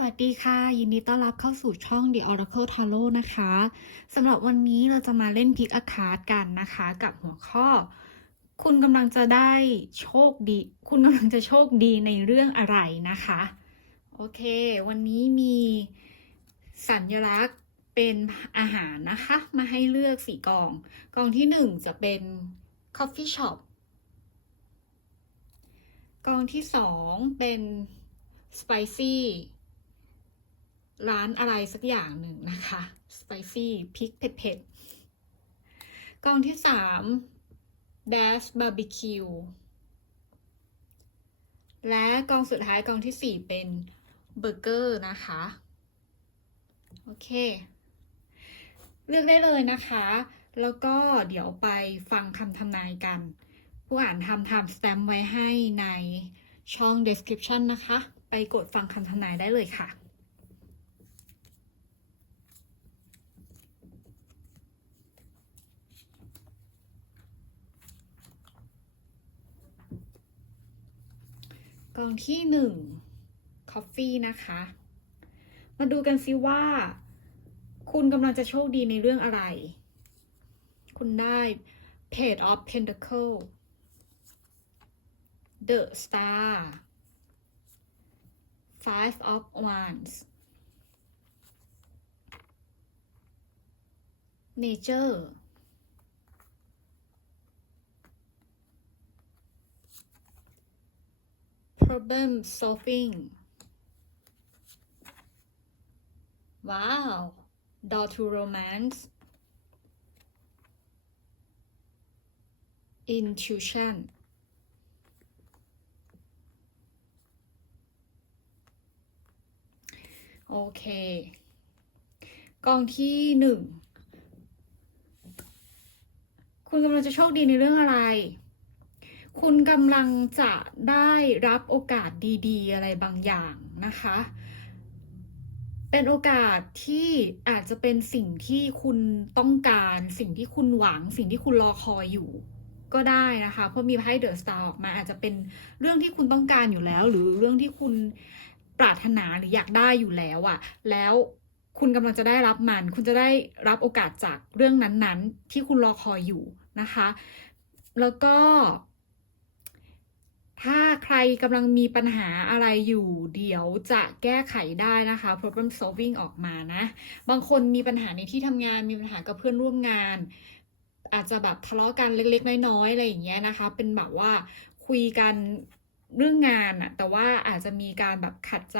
สวัสดีค่ะ ยินดีต้อนรับเข้าสู่ช่อง The Oracle Tarot นะคะสำหรับวันนี้เราจะมาเล่นพิกอาคาดกันนะคะ กับหัวข้อ คุณกำลังจะได้โชคดี คุณกำลังจะโชคดีในเรื่องอะไรนะคะ โอเค วันนี้มีสัญลักษณ์เป็นอาหารนะคะ มาให้เลือกสี่กอง กองที่หนึ่งจะเป็น Coffee Shop กองที่สองเป็น Spicy ร้านอะไรสักอย่างหนึ่งนะคะ Spicy พริกเผ็ดๆกองที่สาม Dash Barbecue และกองสุดท้ายกองที่สี่เป็นเบอร์เกอร์นะคะ โอเค เลือกได้เลยนะคะ แล้วก็เดี๋ยวไปฟังคำทำนายกัน ผู้อ่านทำ time stamp ไว้ให้ในช่อง description นะคะ ไปกดฟังคำทำนายได้เลยค่ะ กองที่หนึ่ง Coffee นะคะ มาดูกันซิว่า คุณกำลังจะโชคดีในเรื่องอะไร คุณได้ Page of Pentacle The Star Five of Wands Nature Problem Solving Wow Door to Romance Intuition โอเค กองที่หนึ่ง คุณกำลังจะโชคดีในเรื่องอะไร คุณกำลังจะได้รับโอกาสดีๆ อะไรบางอย่างนะคะ เป็นโอกาสที่อาจจะเป็นสิ่งที่คุณต้องการ สิ่งที่คุณหวัง สิ่งที่คุณรอคอยอยู่ก็ได้นะคะ เพราะมีไพ่เดอะสตาร์ออกมาอาจจะเป็นเรื่องที่คุณต้องการอยู่แล้ว หรือเรื่องที่คุณปรารถนาหรืออยากได้อยู่แล้วอะแล้วคุณกำลังจะได้รับมัน คุณจะได้รับโอกาสจากเรื่องนั้นๆ ที่คุณรอคอยอยู่นะคะ แล้วก็ ถ้าใครกำลังมีปัญหาอะไรอยู่ เดี๋ยวจะแก้ไขได้นะคะ problem solving ออกมานะ บางคนมีปัญหาในที่ทำงานมีปัญหากับเพื่อนร่วมงาน อาจจะแบบทะเลาะกันเล็กๆ น้อยๆ อะไรอย่างเงี้ยนะคะ เป็นแบบว่าคุยกันเรื่องงานอะแต่ว่าอาจจะมีการแบบขัดใจ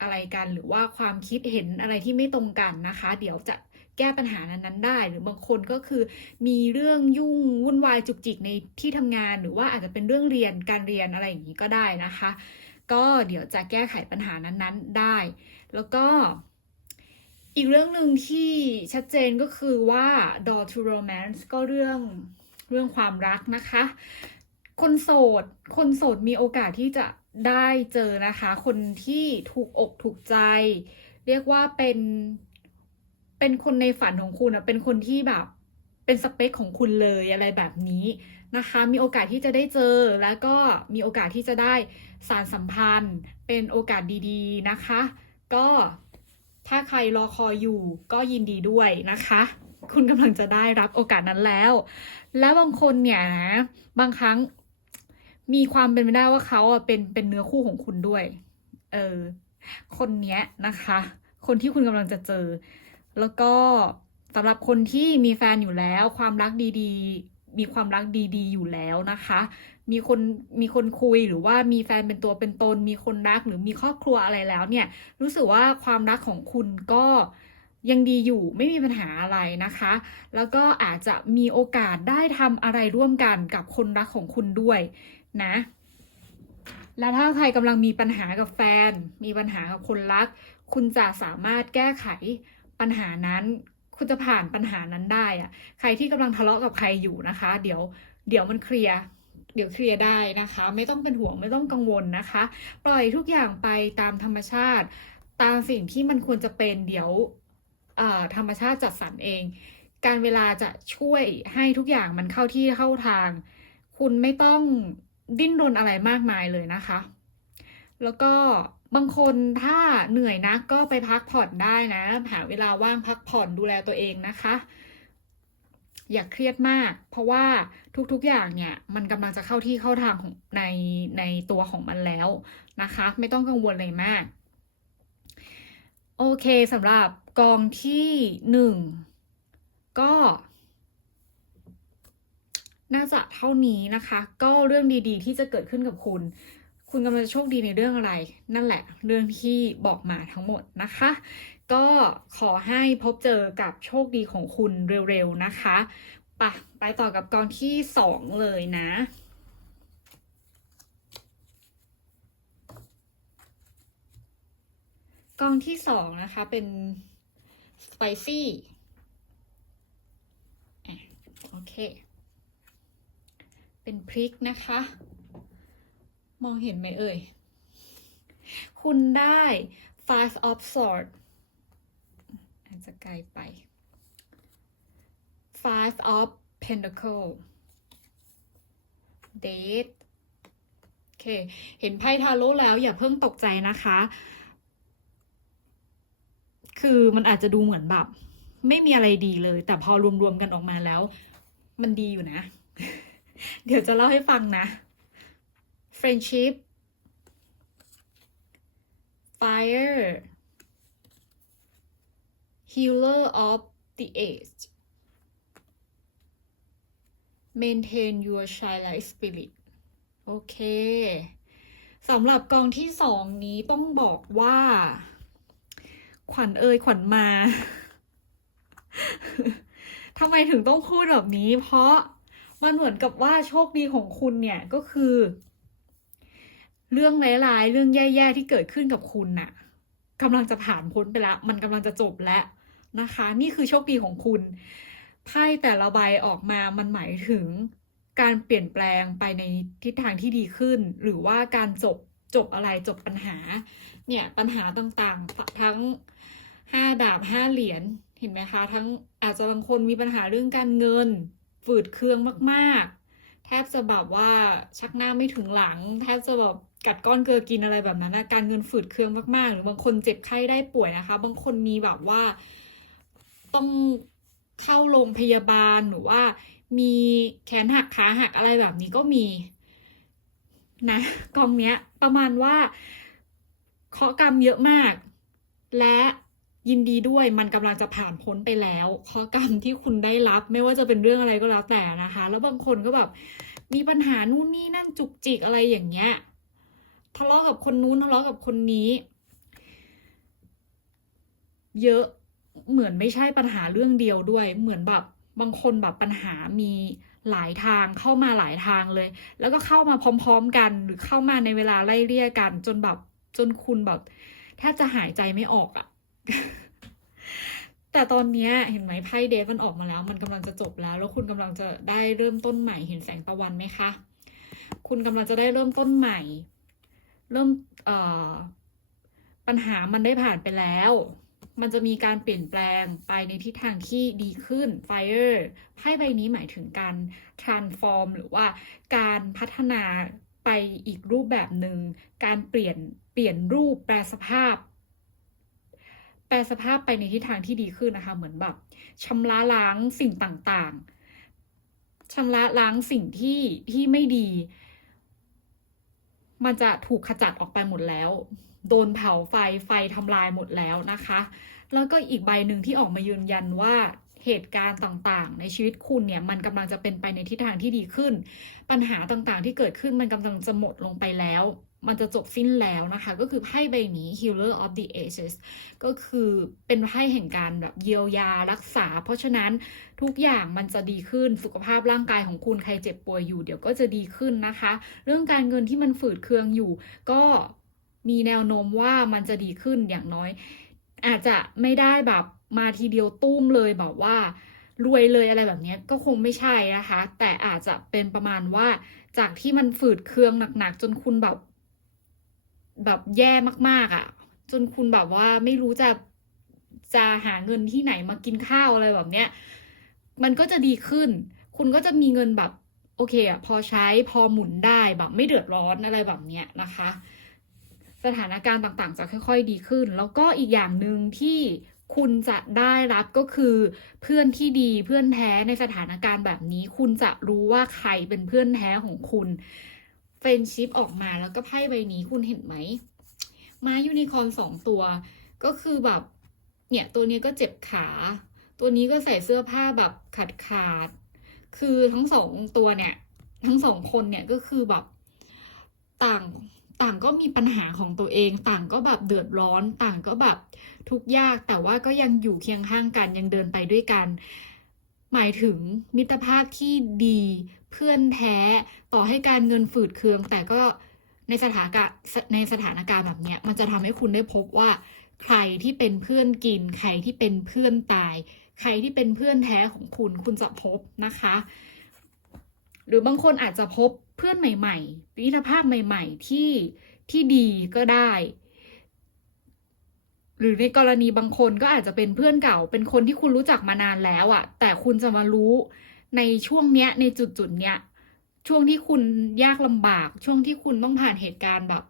อะไรกัน หรือว่าความคิดเห็นอะไรที่ไม่ตรงกันนะคะ เดี๋ยวจะ แก้ปัญหานั้นๆได้ หรือบางคนก็คือมีเรื่องยุ่งวุ่นวายจุกจิกในที่ทำงาน หรือว่าอาจจะเป็นเรื่องเรียนการเรียนอะไรอย่างนี้ก็ได้นะคะ ก็เดี๋ยวจะแก้ไขปัญหานั้นๆได้ แล้วก็อีกเรื่องหนึ่งที่ชัดเจนก็คือว่า door to romance ก็เรื่องเรื่องความรักนะคะ คนโสด คนโสดมีโอกาสที่จะได้เจอนะคะ คนที่ถูกอกถูกใจ เรียกว่าเป็น เป็นคนในฝันของคุณอะเป็นคนที่แบบเป็นสเปคของคุณเลยอะไรแบบนี้นะคะ มีโอกาสที่จะได้เจอแล้วก็มีโอกาสที่จะได้สารสัมพันธ์ เป็นโอกาสดีๆนะคะ ก็ถ้าใครรอคอยอยู่ก็ยินดีด้วยนะคะ คุณกำลังจะได้รับโอกาสนั้นแล้ว แล้วบางคนเนี่ยนะบางครั้งมีความเป็นไปได้ว่าเขาอะเป็นเป็นเนื้อคู่ของคุณด้วย เออ คนเนี้ยนะคะ คนที่คุณกำลังจะเจอ แล้วก็สำหรับคนที่มีแฟนอยู่แล้ว ความรักดีๆ มีความรักดีๆ อยู่แล้วนะคะ มีคนมีคนคุยหรือว่ามีแฟนเป็นตัวเป็นตน มีคนรักหรือมีครอบครัวอะไรแล้วเนี่ย รู้สึกว่าความรักของคุณก็ยังดีอยู่ไม่มีปัญหาอะไรนะคะ แล้วก็อาจจะมีโอกาสได้ทำอะไรร่วมกันกับคนรักของคุณด้วยนะ และถ้าใครกำลังมีปัญหากับแฟน มีปัญหากับคนรัก คุณจะสามารถแก้ไข ปัญหานั้นคุณจะผ่านปัญหานั้นได้อะใครที่กำลังทะเลาะกับใครอยู่นะคะ เดี๋ยวเดี๋ยวมันเคลียร์เดี๋ยวเคลียร์ได้นะคะ ไม่ต้องเป็นห่วงไม่ต้องกังวลนะคะ ปล่อยทุกอย่างไปตามธรรมชาติ ตามสิ่งที่มันควรจะเป็นเดี๋ยวธรรมชาติจัดสรรเอง การเวลาจะช่วยให้ทุกอย่างมันเข้าที่เข้าทาง คุณไม่ต้องดิ้นรนอะไรมากมายเลยนะคะ แล้วก็ บางคนถ้าเหนื่อยนะก็ไปพักผ่อนได้นะ หาเวลาว่างพักผ่อนดูแลตัวเองนะคะ อย่าเครียดมาก เพราะว่าทุกๆอย่างเนี่ย มันกำลังจะเข้าที่เข้าทางของในในตัวของมันแล้วนะคะ ไม่ต้องกังวลอะไรมาก โอเคสำหรับกองที่หนึ่งก็ น่าจะเท่านี้นะคะ ก็เรื่องดีๆ ที่จะเกิดขึ้นกับคุณ คุณกำลังจะโชคดีในเรื่องอะไร นั่นแหละ เรื่องที่บอกมาทั้งหมดนะคะ ก็ขอให้พบเจอกับโชคดีของคุณเร็วๆนะคะปะไปต่อกับกองที่สองเลยนะกองที่สองนะคะเป็น spicy อ่โอเค เป็นพริกนะคะ มองเห็นไหมเอ่ย คุณได้ five of swords อาจจะไกลไป five of pentacle date โอเค เห็นไพ่ทาโร่แล้วอย่าเพิ่งตกใจนะคะ คือมันอาจจะดูเหมือนแบบ ไม่มีอะไรดีเลย แต่พอรวมๆกันออกมาแล้ว มันดีอยู่นะ เดี๋ยวจะเล่าให้ฟังนะ friendship fire healer of the age maintain your childlike spirit โอเคสำหรับกองที่สองนี้ต้องบอกว่า ขวัญเอ่ยขวัญมาทำไมถึงต้องพูดแบบนี้ เพราะมันเหมือนกับว่าโชคดีของคุณเนี่ยก็คือ เรื่องร้ายๆ เรื่องแย่ๆที่เกิดขึ้นกับคุณน่ะกำลังจะผ่านพ้นไปแล้วมันกำลังจะจบแล้วนะคะ นี่คือโชคดีของคุณไพ่แต่ละใบออกมามันหมายถึงการเปลี่ยนแปลงไปในทิศทางที่ดีขึ้น หรือว่าการจบจบอะไรจบปัญหา เนี่ยปัญหาต่างๆ ทั้งห้าดาบห้าเหรียญเห็นไหมคะ ทั้งอาจจะบางคนมีปัญหาเรื่องการเงินฝืดเคืองมากๆ แทบจะแบบว่าชักหน้าไม่ถึงหลัง แทบจะแบบกัดก้อนเกลือกินอะไรแบบนั้นนะการเงินฝืดเคืองมากๆ หรือบางคนเจ็บไข้ได้ป่วยนะคะ บางคนมีแบบว่าต้องเข้าโรงพยาบาลหรือว่า มีแขนหักขาหักอะไรแบบนี้ก็มีนะกองเนี้ยประมาณว่าเคาะกรรมเยอะมาก และยินดีด้วยมันกำลังจะผ่านพ้นไปแล้วเคาะกรรมที่คุณได้รับ ไม่ว่าจะเป็นเรื่องอะไรก็แล้วแต่นะคะ แล้วบางคนก็แบบมีปัญหานู่นนี่นั่นจุกจิกอะไรอย่างเงี้ย ทะเลาะกับคนนู้นทะเลาะกับคนนี้ เยอะเหมือนไม่ใช่ปัญหาเรื่องเดียวด้วย เหมือนแบบบางคนแบบปัญหามีหลายทางเข้ามาหลายทางเลย แล้วก็เข้ามาพร้อม ๆ กัน หรือเข้ามาในเวลาไล่เลี่ยกัน จนแบบจนคุณแบบแทบจะหายใจไม่ออกอะแต่ตอนเนี้ยเห็นไหมไพ่เดฟมันออกมาแล้ว มันกำลังจะจบแล้ว แล้วคุณกำลังจะได้เริ่มต้นใหม่เห็นแสงตะวันไหมคะ คุณกำลังจะได้เริ่มต้นใหม่ เริ่มปัญหามันได้ผ่านไปแล้ว มันจะมีการเปลี่ยนแปลงไปในทิศทางที่ดีขึ้น Fire ไพ่ใบนี้หมายถึงการ transform หรือว่าการพัฒนาไปอีกรูปแบบหนึ่ง การเปลี่ยนเปลี่ยนรูปแปลสภาพ แปลสภาพไปในทิศทางที่ดีขึ้นนะคะ เหมือนแบบชำระล้างสิ่งต่างๆชำระล้างสิ่งที่ที่ไม่ดี มันจะถูกขจัดออกไปหมดแล้ว โดนเผาไฟไฟทำลายหมดแล้วนะคะ แล้วก็อีกใบหนึ่งที่ออกมายืนยันว่าเหตุการณ์ต่างๆ ในชีวิตคุณเนี่ยมันกำลังจะเป็นไปในทิศทางที่ดีขึ้น ปัญหาต่างๆ ที่เกิดขึ้นมันกำลังจะหมดลงไปแล้ว มันจะจบสิ้นแล้วนะคะ ก็คือไพ่ใบนี้ Healer of the Ages ก็คือเป็นไพ่แห่งการแบบเยียวยารักษา เพราะฉะนั้นทุกอย่างมันจะดีขึ้นสุขภาพร่างกายของคุณใครเจ็บป่วยอยู่ เดี๋ยวก็จะดีขึ้นนะคะ เรื่องการเงินที่มันฝืดเคืองอยู่ ก็มีแนวโน้มว่ามันจะดีขึ้นอย่างน้อย อาจจะไม่ได้แบบมาทีเดียวตุ้มเลยแบบว่ารวยเลยอะไรแบบนี้ก็คงไม่ใช่นะคะ แต่อาจจะเป็นประมาณว่าจากที่มันฝืดเคืองหนักๆ จนคุณแบบ แบบแย่มาก ๆอะ่ะ จนคุณแบบว่าไม่รู้จะจะหาเงินที่ไหนมากินข้าวอะไรแบบเนี้ย มันก็จะดีขึ้น คุณก็จะมีเงินแบบโอเคอะพอใช้พอหมุนได้แบบไม่เดือดร้อนอะไรแบบเนี้ยนะคะสสถานการณ์ต่างๆ จะค่อย ๆ ดีขึ้น แล้วก็อีกอย่างหนึ่งที่คุณจะได้รับก็คือเพื่อนที่ดีเพื่อนแท้ในสถานการณ์แบบนี้ คุณจะรู้ว่าใครเป็นเพื่อนแท้ของคุณ เฟรนชิพออกมาแล้วก็ไพ่ใบนี้คุณเห็นไหมม้ายูนิคอร์นสองตัว ก็คือแบบ เนี่ยตัวนี้ก็เจ็บขา ตัวนี้ก็ใส่เสื้อผ้าแบบขาดขาด คือทั้งสองตัวเนี่ย ทั้งสองคนเนี่ยก็คือแบบต่างต่างก็มีปัญหาของตัวเอง ต่างก็แบบเดือดร้อน ต่างก็แบบทุกข์ยาก แต่ว่าก็ยังอยู่เคียงข้างกัน ยังเดินไปด้วยกัน หมายถึงมิตรภาพที่ดี เพื่อนแท้ต่อให้การเงินฝืดเคือง แต่ก็ในสถานการณ์ในสถานการณ์แบบเนี้ยมันจะทำให้คุณได้พบว่า ใครที่เป็นเพื่อนกิน ใครที่เป็นเพื่อนตาย ใครที่เป็นเพื่อนแท้ของคุณคุณจะพบนะคะ หรือบางคนอาจจะพบเพื่อนใหม่ๆมิตรภาพใหม่ ๆ ที่ที่ดีก็ได้ หรือในกรณีบางคนก็อาจจะเป็นเพื่อนเก่า เป็นคนที่คุณรู้จักมานานแล้วอะ แต่คุณจะมารู้ ในช่วงเนี้ยในจุดจุดๆเนี้ยช่วงที่คุณยากลำบาก ช่วงที่คุณต้องผ่านเหตุการณ์แบบ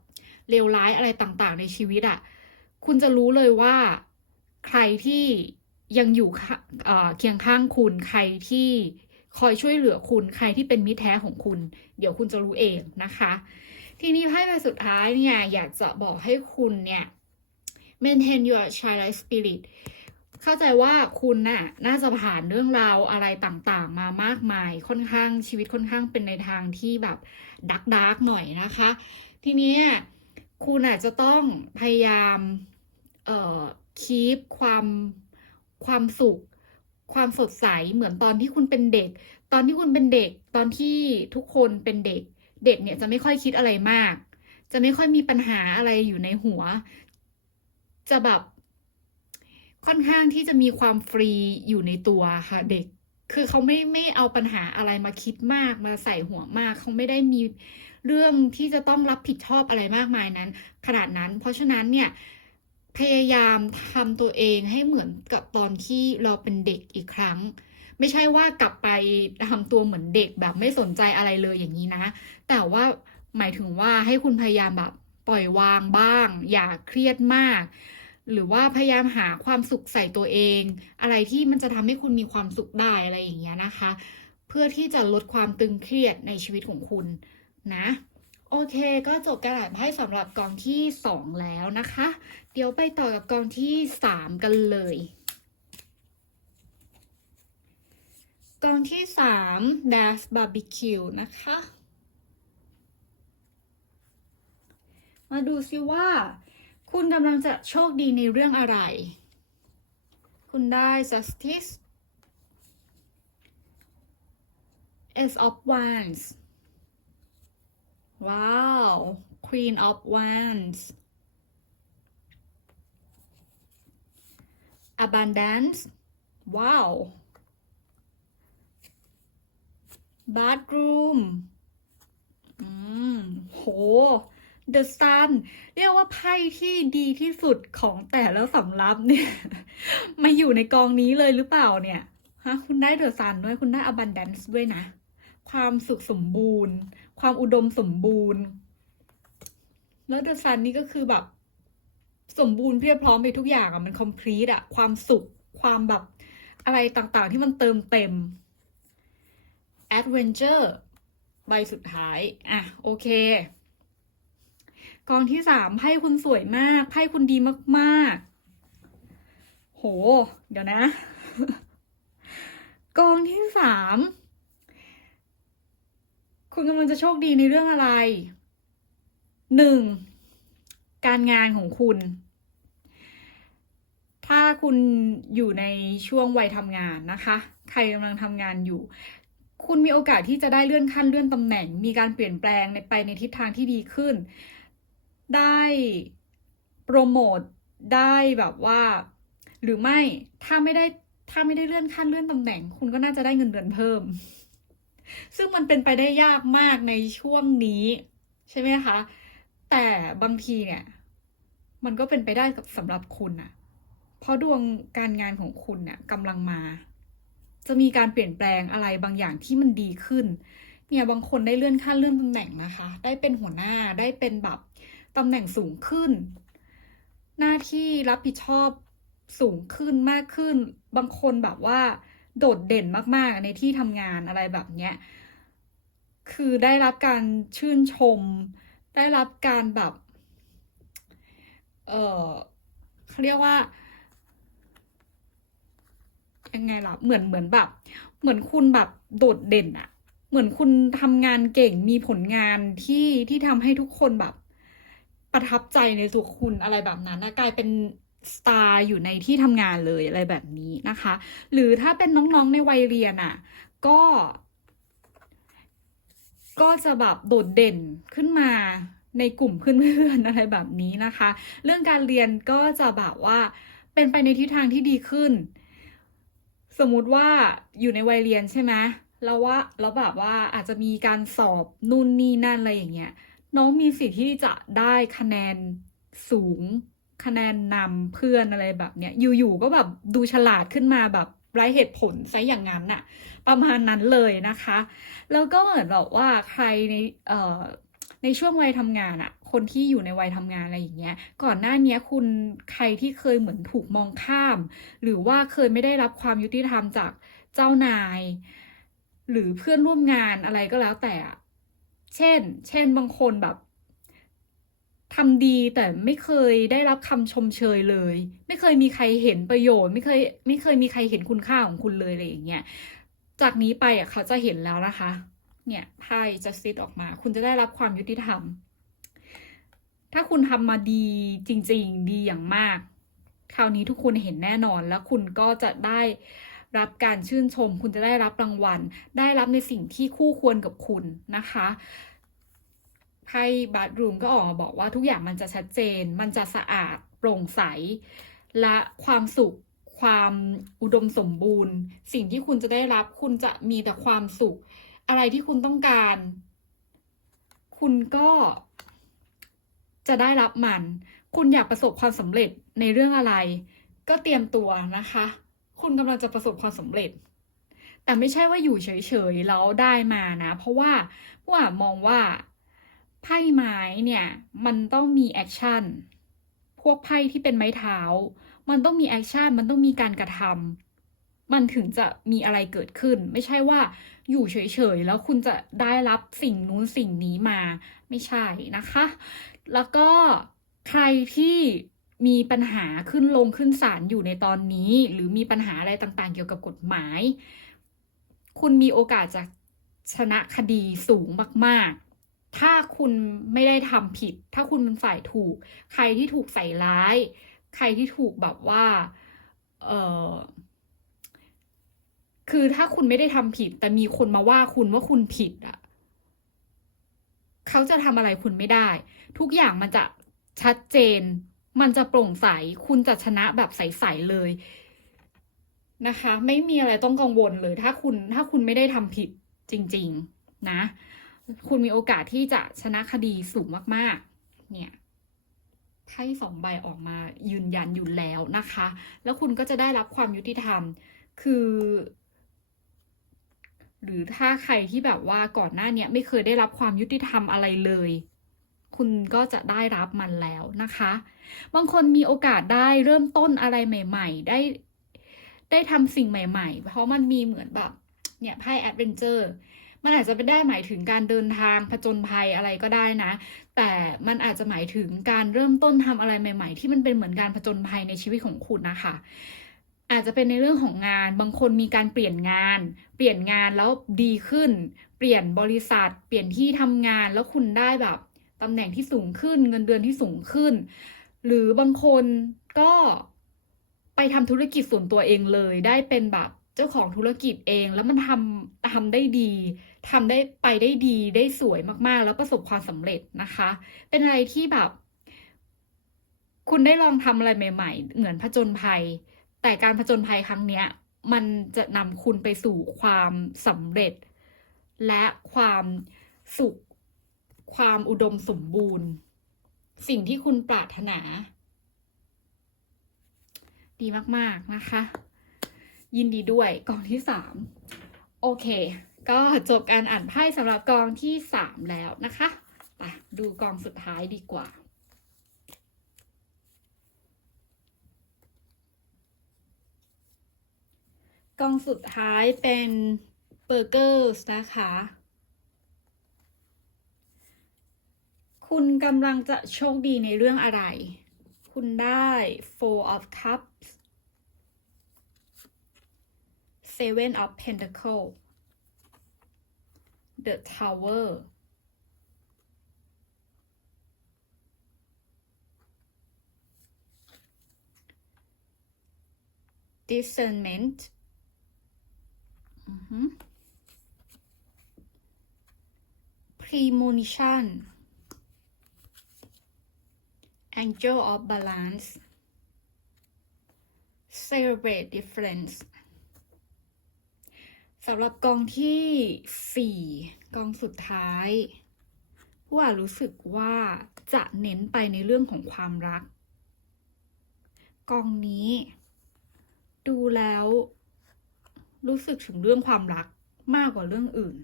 เลวร้ายอะไรต่างๆ ในชีวิตอะคุณจะรู้เลยว่าใครที่ยังอยู่ข้าเออเคียงข้างคุณ ใครที่คอยช่วยเหลือคุณ ใครที่เป็นมิตรแท้ของคุณ เดี๋ยวคุณจะรู้เองนะคะ ทีนี้ไพ่ใบสุดท้ายเนี่ย อยากจะบอกให้คุณเนี่ย maintain your childlike spirit เข้าใจว่าคุณน่ะน่าจะผ่านเรื่องราวอะไรต่างๆ มามากมายค่อนข้างชีวิตค่อนข้างเป็นในทางที่แบบดักดักหน่อยนะคะ ทีนี้คุณอาจจะต้องพยายามเอ่อคีปความความสุข ความสดใสเหมือนตอนที่คุณเป็นเด็ก ตอนที่คุณเป็นเด็ก ตอนที่ทุกคนเป็นเด็ก เด็กเนี่ยจะไม่ค่อยคิดอะไรมาก จะไม่ค่อยมีปัญหาอะไรอยู่ในหัว จะแบบ ค่อนข้างที่จะมีความฟรีอยู่ในตัวค่ะเด็ก คือเขาไม่ไม่เอาปัญหาอะไรมาคิดมากมาใส่หัวมากเขาไม่ได้มีเรื่องที่จะต้องรับผิดชอบอะไรมากมายนั้น ขนาดนั้น เพราะฉะนั้นเนี่ยพยายามทำตัวเองให้เหมือนกับตอนที่เราเป็นเด็กอีกครั้ง ไม่ใช่ว่ากลับไปทำตัวเหมือนเด็กแบบไม่สนใจอะไรเลยอย่างนี้นะ แต่ว่าหมายถึงว่าให้คุณพยายามแบบปล่อยวางบ้าง อย่าเครียดมาก หรือว่าพยายามหาความสุขใส่ตัวเอง อะไรที่มันจะทำให้คุณมีความสุขได้อะไรอย่างเงี้ยนะคะ เพื่อที่จะลดความตึงเครียดในชีวิตของคุณนะ โอเคก็จบการอ่านไพ่สำหรับกองที่ 2 แล้วนะคะ เดี๋ยวไปต่อกับกองที่ 3 กันเลย กองที่ 3 Dash Barbecue นะคะ มาดูซิว่า คุณกำลังจะโชคดีในเรื่องอะไร คุณได้ Justice as of Wands ว้าว Queen of Wands Abundance ว้าว Bathroom อืม โห The Sun เรียกว่าไพ่ที่ดีที่สุดของแต่และสำรับเนี่ยมาอยู่ในกองนี้เลยหรือเปล่าเนี่ยฮะคุณได้ The Sun ด้วยคุณได้ Abundance ด้วยนะ ความสุขสมบูรณ์ ความอุดมสมบูรณ์ แล้ว The Sun นี่ก็คือแบบ สมบูรณ์เพียบพร้อมไปทุกอย่างอะมัน complete อะความสุขความแบบอะไรต่างๆที่มันเติมเต็ม Adventure ใบสุดท้าย อะ โอเค กองที่สามไพ่คุณสวยมากไพ่คุณดีมากๆ โห เดี๋ยวนะ กองที่สามคุณกำลังจะโชคดีในเรื่องอะไรหนึ่งการงานของคุณ ถ้าคุณอยู่ในช่วงวัยทำงานนะคะ ใครกำลังทำงานอยู่ คุณมีโอกาสที่จะได้เลื่อนขั้นเลื่อนตำแหน่ง มีการเปลี่ยนแปลงในไปในทิศทางที่ดีขึ้น ได้โปรโมทได้แบบว่า หรือไม่ถ้าไม่ได้ถ้าไม่ได้เลื่อนขั้นเลื่อนตำแหน่ง คุณก็น่าจะได้เงินเดือนเพิ่ม ซึ่งมันเป็นไปได้ยากมากในช่วงนี้ ใช่ไหมคะ แต่บางทีเนี่ย มันก็เป็นไปได้กับสำหรับคุณอะเพราะดวงการงานของคุณเนี่ยกำลังมา จะมีการเปลี่ยนแปลงอะไรบางอย่างที่มันดีขึ้น เนี่ยบางคนได้เลื่อนขั้นเลื่อนตำแหน่งนะคะ ได้เป็นหัวหน้าได้เป็นแบบ ตำแหน่งสูงขึ้น หน้าที่รับผิดชอบสูงขึ้นมากขึ้น บางคนแบบว่า โดดเด่นมากๆ ในที่ทำงานอะไรแบบเนี้ย คือได้รับการชื่นชม ได้รับการแบบ เออเขาเรียกว่า ยังไงล่ะ เหมือนเหมือนแบบ เหมือนคุณแบบโดดเด่นอะเหมือนคุณทำงานเก่งมีผลงานที่ที่ทำให้ทุกคนแบบ ประทับใจในตัวคุณอะไรแบบนั้นนะกลายเป็นสตาร์อยู่ในที่ทำงานเลยอะไรแบบนี้นะคะ หรือถ้าเป็นน้องๆในวัยเรียนอะ ก็ ก็จะแบบโดดเด่นขึ้นมาในกลุ่มเพื่อนๆอะไรแบบนี้นะคะ เรื่องการเรียนก็จะแบบว่าเป็นไปในทิศทางที่ดีขึ้น สมมุติว่าอยู่ในวัยเรียนใช่ไหมแล้วว่าแล้วแบบว่าอาจจะมีการสอบนู่นนี่นั่นอะไรอย่างเงี้ย น้องมีสิทธิ์ที่จะได้คะแนนสูงคะแนนนำเพื่อนอะไรแบบเนี้ยอยู่ๆก็แบบดูฉลาดขึ้นมาแบบไร้เหตุผลซะอย่างนั้นน่ะ ประมาณนั้นเลยนะคะ แล้วก็เหมือนแบบว่าใครในเอ่อในช่วงวัยทำงานอะคนที่อยู่ในวัยทำงานอะไรอย่างเงี้ย ก่อนหน้านี้คุณใครที่เคยเหมือนถูกมองข้าม หรือว่าเคยไม่ได้รับความยุติธรรมจากเจ้านาย หรือเพื่อนร่วมงานอะไรก็แล้วแต่ เช่น เช่นบางคนแบบทำดีแต่ไม่เคยได้รับคำชมเชยเลย ไม่เคยมีใครเห็นประโยชน์ ไม่เคยไม่เคยมีใครเห็นคุณค่าของคุณเลยอะไรอย่างเงี้ยจากนี้ไปอะเขาจะเห็นแล้วนะคะ เนี่ยไพ่จะซิดออกมา คุณจะได้รับความยุติธรรม ถ้าคุณทำมาดีจริง ๆ ดีอย่างมาก คราวนี้ทุกคนเห็นแน่นอนแล้วคุณก็จะได้ รับการชื่นชม คุณจะได้รับรางวัล ได้รับในสิ่งที่คู่ควรกับคุณนะคะไพ่บัตรูมก็ออกมาบอกว่าทุกอย่างมันจะชัดเจน มันจะสะอาด โปร่งใส และความสุข ความอุดมสมบูรณ์ สิ่งที่คุณจะได้รับ คุณจะมีแต่ความสุข อะไรที่คุณต้องการ คุณก็จะได้รับมัน คุณอยากประสบความสำเร็จในเรื่องอะไร ก็เตรียมตัวนะคะ คุณกำลังจะประสบความสำเร็จ แต่ไม่ใช่ว่าอยู่เฉยๆแล้วได้มานะ เพราะว่าว่ามองว่าไพ่ไม้เนี่ย มันต้องมีแอคชั่นพวกไพ่ที่เป็นไม้เท้า มันต้องมีแอคชั่นมันต้องมีการกระทำมันถึงจะมีอะไรเกิดขึ้น ไม่ใช่ว่าอยู่เฉยๆ แล้วคุณจะได้รับสิ่งนู้นสิ่งนี้มา ไม่ใช่นะคะ แล้วก็ใครที่ มีปัญหาขึ้นลงขึ้นศาลอยู่ในตอนนี้ หรือมีปัญหาอะไรต่างๆ เกี่ยวกับกฎหมาย คุณมีโอกาสจะชนะคดีสูงมาก ๆ ถ้าคุณไม่ได้ทำผิด ถ้าคุณเป็นฝ่ายถูก ใครที่ถูกใส่ร้าย ใครที่ถูกแบบว่าเออคือถ้าคุณไม่ได้ทำผิด แต่มีคนมาว่าคุณว่าคุณผิดอะเขาจะทำอะไรคุณไม่ได้ ทุกอย่างมันจะชัดเจน มันจะโปร่งใส คุณจะชนะแบบใสๆเลยนะคะ ไม่มีอะไรต้องกังวลเลย ถ้าคุณถ้าคุณไม่ได้ทำผิดจริง ๆ นะ คุณมีโอกาสที่จะชนะคดีสูงมาก ๆ เนี่ยไพ่สองใบออกมายืนยันอยู่แล้วนะคะ แล้วคุณก็จะได้รับความยุติธรรม คือ หรือถ้าใครที่แบบว่าก่อนหน้าเนี้ยไม่เคยได้รับความยุติธรรมอะไรเลย คุณก็จะได้รับมันแล้วนะคะ บางคนมีโอกาสได้เริ่มต้นอะไรใหม่ ๆ ได้ได้ทำสิ่งใหม่ ๆ เพราะมันมีเหมือนแบบเนี่ยไพ่แอดเวนเจอร์มันอาจจะไม่ได้หมายถึงการเดินทางผจญภัยอะไรก็ได้นะ แต่มันอาจจะหมายถึงการเริ่มต้นทำอะไรใหม่ ๆ ที่มันเป็นเหมือนการผจญภัยในชีวิตของคุณนะคะ อาจจะเป็นในเรื่องของงาน บางคนมีการเปลี่ยนงาน เปลี่ยนงานแล้วดีขึ้น เปลี่ยนบริษัท เปลี่ยนที่ทำงานแล้วคุณได้แบบ ตำแหน่งที่สูงขึ้น เงินเดือนที่สูงขึ้น หรือบางคนก็ไปทำธุรกิจส่วนตัวเองเลย ได้เป็นแบบเจ้าของธุรกิจเอง แล้วมันทำทำได้ดีทำได้ไปได้ดีได้สวยมากๆ แล้วประสบความสำเร็จนะคะ เป็นอะไรที่แบบ คุณได้ลองทำอะไรใหม่ ๆ เหมือนผจญภัย แต่การผจญภัยครั้งเนี้ย มันจะนำคุณไปสู่ความสำเร็จ และความสุข ความอุดมสมบูรณ์ สิ่งที่คุณปรารถนา ดีมาก ๆ นะคะ ยินดีด้วยกองที่สามโอเค ก็จบการอ่านไพ่สำหรับกองที่สามแล้วนะคะไปดูกองสุดท้ายดีกว่าก้องสุดท้ายเป็นเบอร์เกอร์นะคะ คุณกำลังจะโชคดีในเรื่องอะไร คุณได้ four of cups seven of pentacle the tower discernment อือหือ premonition angel of balance celebrate difference สำหรับกองที่สี่กองสุดท้ายผู้อ่านรู้สึกว่าจะเน้นไปในเรื่องของความรัก กองนี้ ดูแล้ว รู้สึกถึงเรื่องความรักมากกว่าเรื่องอื่น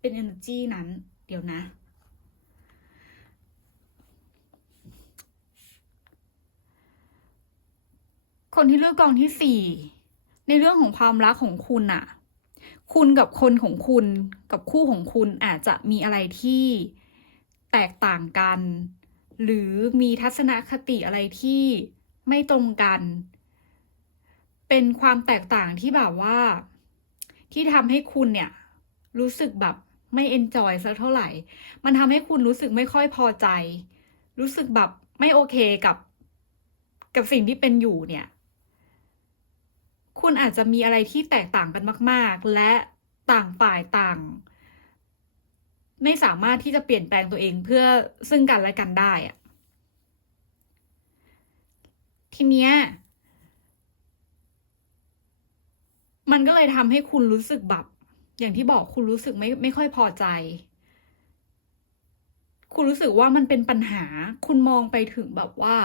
เป็น energy นั้น เดี๋ยวนะ คนที่เลือกกองที่สี่ในเรื่องของความรักของคุณอะคุณกับคนของคุณกับคู่ของคุณอาจจะมีอะไรที่แตกต่างกัน หรือมีทัศนคติอะไรที่ไม่ตรงกัน เป็นความแตกต่างที่แบบว่า ที่ทำให้คุณเนี่ย รู้สึกแบบไม่เอนจอยสักเท่าไหร่ มันทำให้คุณรู้สึกไม่ค่อยพอใจ รู้สึกแบบไม่โอเคกับ กับสิ่งที่เป็นอยู่เนี่ย คุณอาจจะมีอะไรที่แตกต่างกันมาก ๆ และต่างฝ่ายต่าง ไม่สามารถที่จะเปลี่ยนแปลงตัวเองเพื่อซึ่งกันและกันได้อะทีเนี้ยมันก็เลยทำให้คุณรู้สึกแบบ อย่างที่บอกคุณรู้สึกไม่ไม่ค่อยพอใจ คุณรู้สึกว่ามันเป็นปัญหา คุณมองไปถึงแบบว่า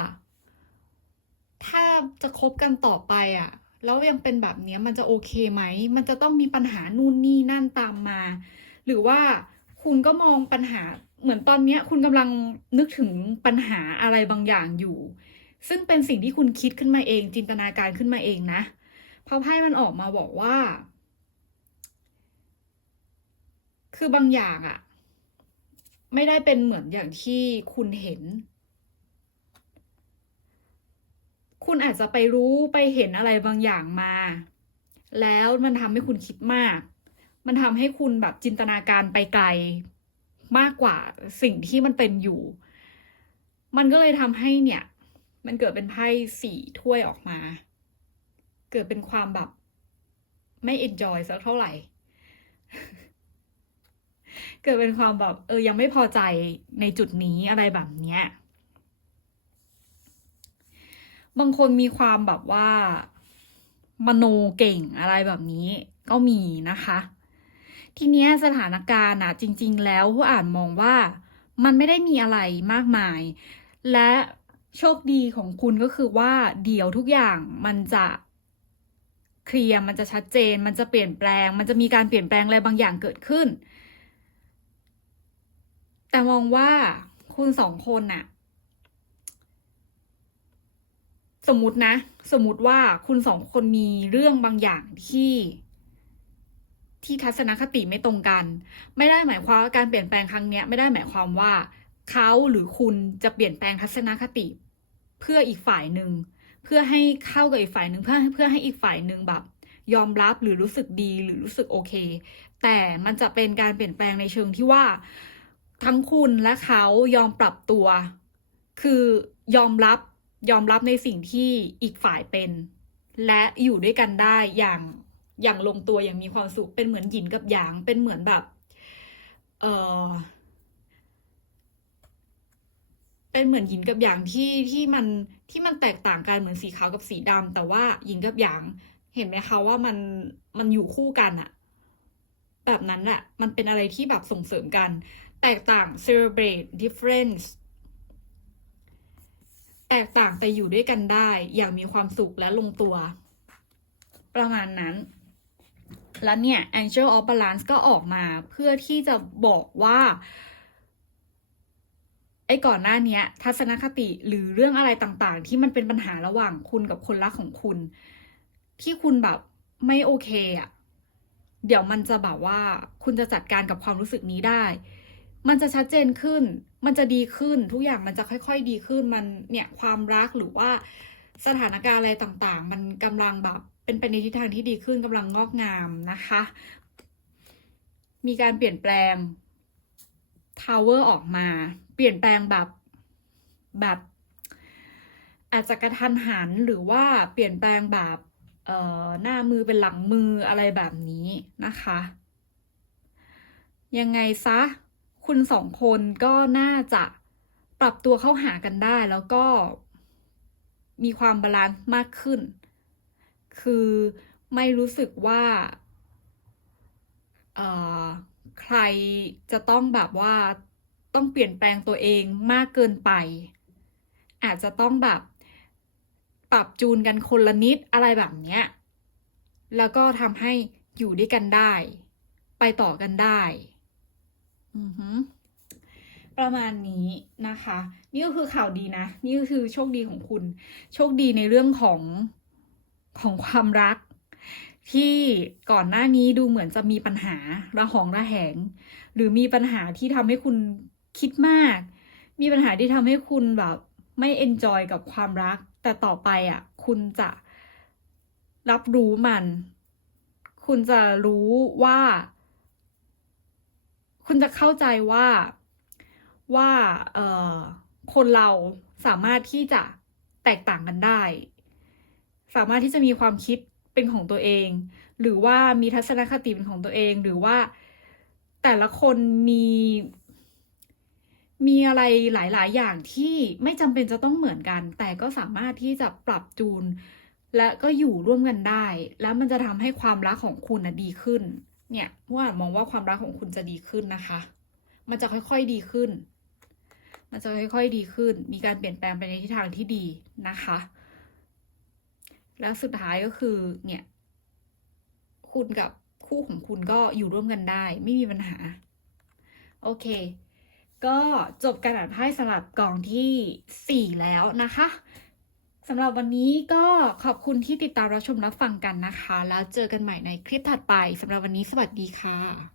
ถ้าจะคบกันต่อไปอะ แล้วยังเป็นแบบเนี้ยมันจะโอเคไหม มันจะต้องมีปัญหานู่นนี่นั่นตามมา หรือว่าคุณก็มองปัญหาเหมือนตอนเนี้ยคุณกำลังนึกถึงปัญหาอะไรบางอย่างอยู่ ซึ่งเป็นสิ่งที่คุณคิดขึ้นมาเอง จินตนาการขึ้นมาเองนะเพราะไพ่มันออกมาบอกว่า คือบางอย่างอะไม่ได้เป็นเหมือนอย่างที่คุณเห็น คุณอาจจะไปรู้ไปเห็นอะไรบางอย่างมา แล้วมันทำให้คุณคิดมาก มันทำให้คุณแบบจินตนาการไปไกลมากกว่าสิ่งที่มันเป็นอยู่ มันก็เลยทำให้เนี่ย มันเกิดเป็นไพ่สี่ถ้วยออกมา เกิดเป็นความแบบ ไม่เอนจอยสักเท่าไหร่ เกิดเป็นความแบบ เออยังไม่พอใจในจุดนี้อะไรแบบเนี้ย บางคนมีความแบบว่า มโนเก่งอะไรแบบนี้ก็มีนะคะ ทีเนี้ยสถานการณ์อะจริง ๆ แล้วผู้อ่านมองว่ามันไม่ได้มีอะไรมากมาย และโชคดีของคุณก็คือว่าเดี๋ยวทุกอย่างมันจะเคลียร์มันจะชัดเจน มันจะเปลี่ยนแปลง มันจะมีการเปลี่ยนแปลงอะไรบางอย่างเกิดขึ้น แต่มองว่าคุณสองคนน่ะ สมมตินะ สมมติว่าคุณสองคนมีเรื่องบางอย่างที่ ที่ทัศนคติไม่ตรงกัน ไม่ได้หมายความว่าการเปลี่ยนแปลงครั้งเนี้ยไม่ได้หมายความว่าเขาหรือคุณจะเปลี่ยนแปลงทัศนคติ เพื่ออีกฝ่ายหนึ่งเพื่อให้เข้ากับอีกฝ่ายหนึ่งเพื่อเพื่อให้อีกฝ่ายหนึ่งแบบ ยอมรับหรือรู้สึกดีหรือรู้สึกโอเค แต่มันจะเป็นการเปลี่ยนแปลงในเชิงที่ว่า ทั้งคุณและเขายอมปรับตัว คือยอมรับ ยอมรับในสิ่งที่อีกฝ่ายเป็น และอยู่ด้วยกันได้อย่างอย่างลงตัวอย่างมีความสุขเป็นเหมือนหยินกับหยางเป็นเหมือนแบบ เออเป็นเหมือนหยินกับหยางที่ที่มันที่มันแตกต่างกันเหมือนสีขาวกับสีดำแต่ว่าหยินกับหยาง เห็นไหมคะว่ามันมันอยู่คู่กันอะแบบนั้นอะมันเป็นอะไรที่แบบส่งเสริมกัน แตกต่าง celebrate difference ตกต่างแต่อยู่ด้วยกันได้ อย่างมีความสุขและลงตัว ประมาณนั้น แล้วเนี่ย Angel of Balance ก็ออกมาเพื่อที่จะบอกว่าไอ้ก่อนหน้านี้ทัศนคติหรือเรื่องอะไรต่างๆ ที่มันเป็นปัญหาระหว่างคุณกับคนรักของคุณ ที่คุณแบบไม่โอเคอะเดี๋ยวมันจะแบบว่าคุณจะจัดการกับความรู้สึกนี้ได้ มันจะชัดเจนขึ้น มันจะดีขึ้นทุกอย่างมันจะค่อย ๆ ดีขึ้นมันเนี่ยความรักหรือว่าสถานการณ์อะไรต่างๆ มันกำลังแบบเป็นไปในทิศทางที่ดีขึ้นกำลังงอกงามนะคะ มีการเปลี่ยนแปลงทาวเวอร์ออกมา เปลี่ยนแปลงแบบแบบอาจจะกระทันหันหรือว่าเปลี่ยนแปลงแบบเอ่อหน้ามือเป็นหลังมืออะไรแบบนี้นะคะ ยังไงซะ คุณสองคนก็น่าจะปรับตัวเข้าหากันได้แล้วก็มีความบาลานซ์มากขึ้น คือไม่รู้สึกว่าใครจะต้องแบบว่าต้องเปลี่ยนแปลงตัวเองมากเกินไป อาจจะต้องแบบปรับจูนกันคนละนิดอะไรแบบเนี้ย แล้วก็ทำให้อยู่ด้วยกันได้ ไปต่อกันได้ อือหือประมาณนี้นะคะ นี่ก็คือข่าวดีนะ นี่ก็คือโชคดีของคุณ โชคดีในเรื่องของของความรัก ที่ก่อนหน้านี้ดูเหมือนจะมีปัญหาระหองระแหง หรือมีปัญหาที่ทำให้คุณคิดมาก มีปัญหาที่ทำให้คุณแบบไม่เอนจอยกับความรัก แต่ต่อไปอะ คุณจะรับรู้มัน คุณจะรู้ว่า คุณจะเข้าใจว่าว่าเออคนเราสามารถที่จะแตกต่างกันได้ สามารถที่จะมีความคิดเป็นของตัวเอง หรือว่ามีทัศนคติเป็นของตัวเอง หรือว่าแต่ละคนมีมีอะไรหลาย ๆ อย่างที่ไม่จำเป็นจะต้องเหมือนกัน แต่ก็สามารถที่จะปรับจูน และก็อยู่ร่วมกันได้ แล้วมันจะทำให้ความรักของคุณนะดีขึ้น เนี่ยมื่อวมองว่าความรักของคุณจะดีขึ้นนะคะ มันจะค่อยๆดีขึ้น มันจะค่อยๆดีขึ้น มีการเปลี่ยนแปลงไปในทิศทางที่ดีนะคะ แล้วสุดท้ายก็คือเนี่ย คุณกับคู่ของคุณก็อยู่ร่วมกันได้ ไม่มีปัญหา โอเค ก็จบการอ่านไพ่สำหรับกล่องที่ 4 แล้วนะคะ สำหรับวันนี้ก็ขอบคุณที่ติดตามรับชมรับฟังกันนะคะ แล้วเจอกันใหม่ในคลิปถัดไปสำหรับวันนี้สวัสดีค่ะ